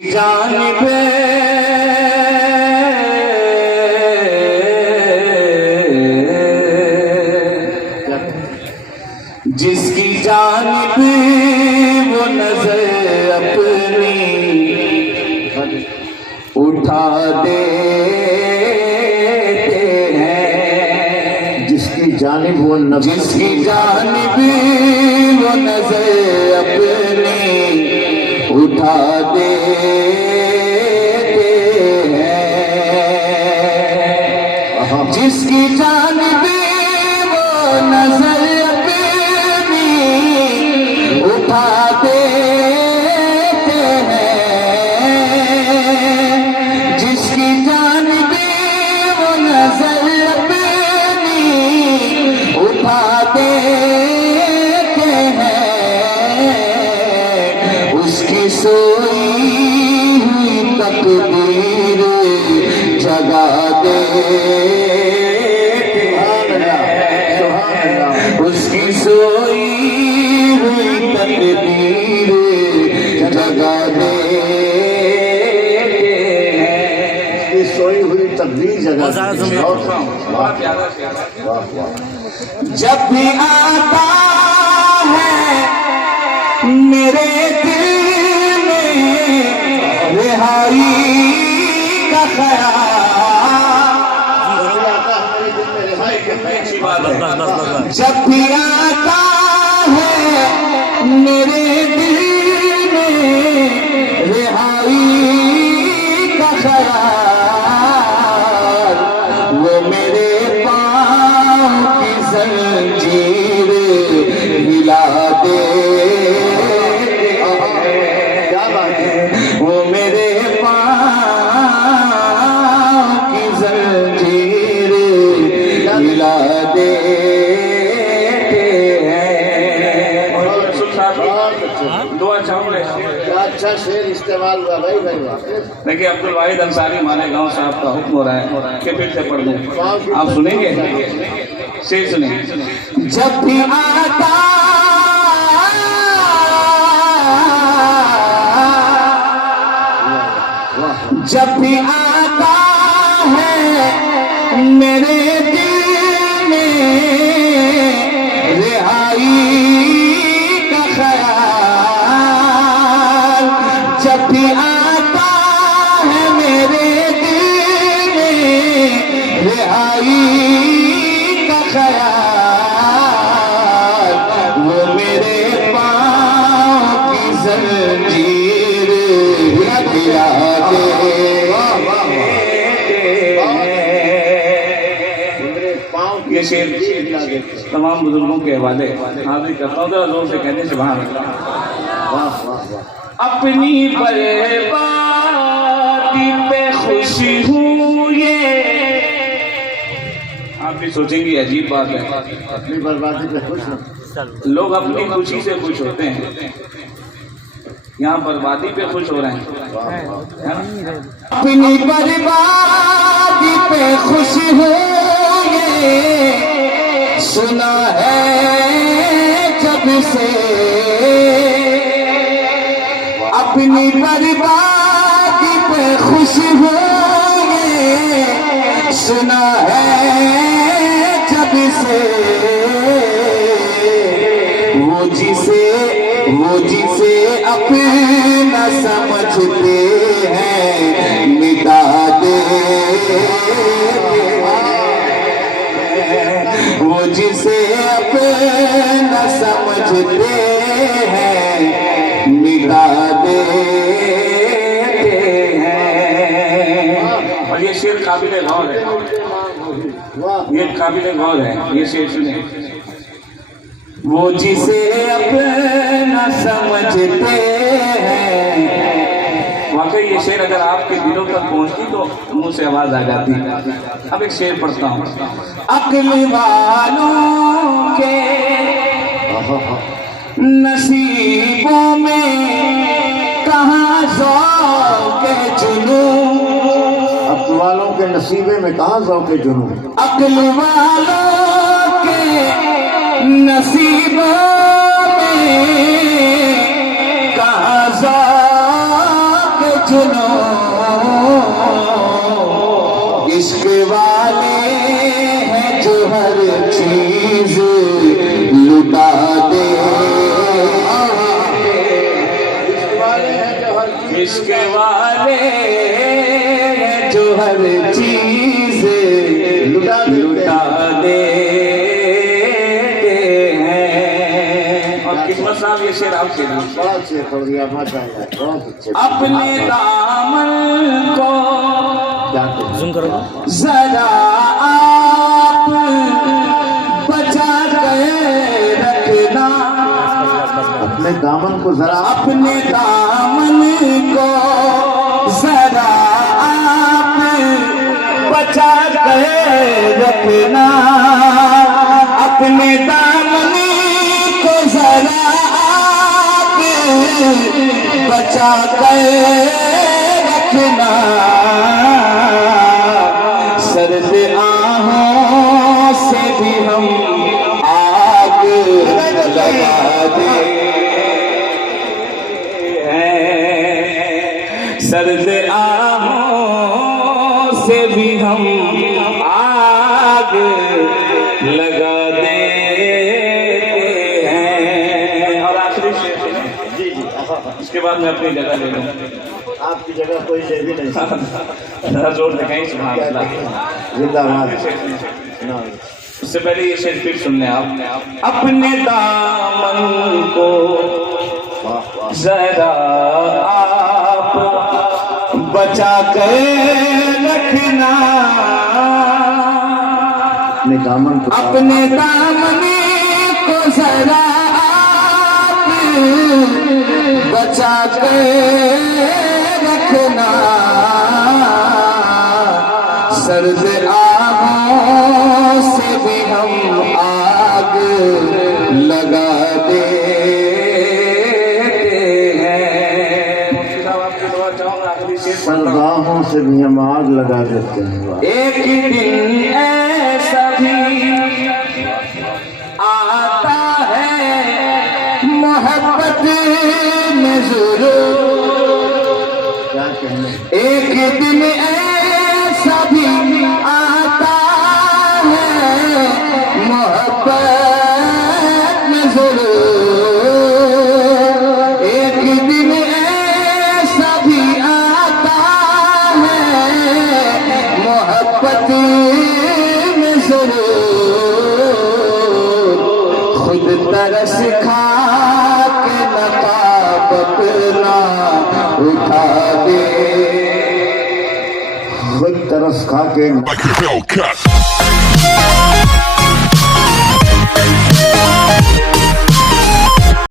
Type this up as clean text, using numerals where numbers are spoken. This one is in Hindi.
जानिबे जिसकी जानिब वो नजर अपनी उठा देते हैं। जिसकी जानिब वो जिसकी जानिब वो नजर अपनी उठा देते हैं। जिसकी जानिब वो नजर अपनी उठा देते हैं। जिसकी जानिब वो नजर अपनी उठा देते हैं। उसकी सोई हुई तकदीर जगा देते हैं। उसकी सोई हुई तकदीर जगा देते हैं। सोई हुई तकदीर जगा जब भी आता है मेरे दिल में रिहाई का ख्याल, जब भी आता है मेरे दिल में रिहाई का ख्याल, वो मेरे पाँव की जंजीर हिला दे। वो मेरे पाँव की जंजीर हिला देते हैं। दुआ चाहूँगा। अच्छा शेर इस्तेमाल हुआ भाई। देखिए अब्दुल वाहिद अंसारी हमारे गांव साहब का हुक्म हो रहा है कि फिर से पढ़ दूं, आप सुनेंगे? शेर सुने। जब भी आता जब भी आता है मेरे दिल में रिहाई का ख्याल, जब भी आता है मेरे दिल में रिहाई का ख्याल, वो मेरे पाँव की जंजीर हिला दे। ये शेर तमाम बुजुर्गों के हवाले हाजिर करता हूँ। जरा जोर से कहने से बाहर अपनी बर्बादी पे खुशी हूँ। ये आप भी सोचेंगे अजीब बात है, अपनी बर्बादी पे खुश हो। लोग अपनी खुशी से खुश होते हैं, यहाँ बर्बादी पे खुश हो रहे हैं। अपनी बर्बादी पे खुश हूँ ये सुना है जब से। अपनी बर्बादी पे खुश हूँ ये सुना है जब से। वो जिसे अपना समझते हैं मिटा दे। वो जिसे अपना समझते हैं मिटा देते हैं। और ये शेर काबिल गौर है, ये काबिल गौर है। ये शेर सुने। वो जिसे अपना समझते हैं। वाकई ये शेर अगर आपके दिलों तक पहुंचती तो मुंह से आवाज आ जाती। अब एक शेर पढ़ता हूँ। अक्ल वालों के नसीबों में कहाँ ज़ौक़ जुनून। अक्ल वालों के नसीबे में कहाँ ज़ौक़ जुनून। अक्ल वालों के नसीबों में कहाँ ज़ौक़ चुनो इश्क वाले हैं जो हर चीज लुटा दे इश्क वाले हैं जो हर चीज लुटा देते हैं। और किस्मत साहब ये शेर आप शेर बड़ा शेर पढ़ दिया माशाअल्लाह, बहुत अच्छे। अपने दामन को जूम करो जरा आप बचा के रखना अपने दामन को जरा अपने दामन को जरा आप बचा के रखना अपने दामन को जरा आप बचा के रखना सर्द आहों से भी हम आग लगा दे सर्द आहों से भी हम आग लगा दे हैं। और आखिरी शेर जी जी उसके बाद मैं अपनी जगह ले लूँ आपकी जगह कोई ले भी नहीं जरा जोर दिखाएं सुभान अल्लाह। जिंदाबाद। उससे पहले ये शेर फिर सुन लें आप अपने दामन को वाह वाह जरा आप बचा कर रखना अपने दामन को अपने दामन को जरा आप बचा कर रखना सर्द आहों से भी हम आग लगा देते हैं। सरगाहों से भी हम आग लगा देते हैं। वाह। एक दिन ऐसा भी आता है मोहब्बत में ज़रूर क्या कहने एक दिन ऐसा भी आता है मोहब्बत में ज़रूर एक दिन ऐसा भी आता है मोहब्बत में ज़रूर खुद तरस खा के नकाब अपना उठा दे खुद तरस खा के like a Hellcat.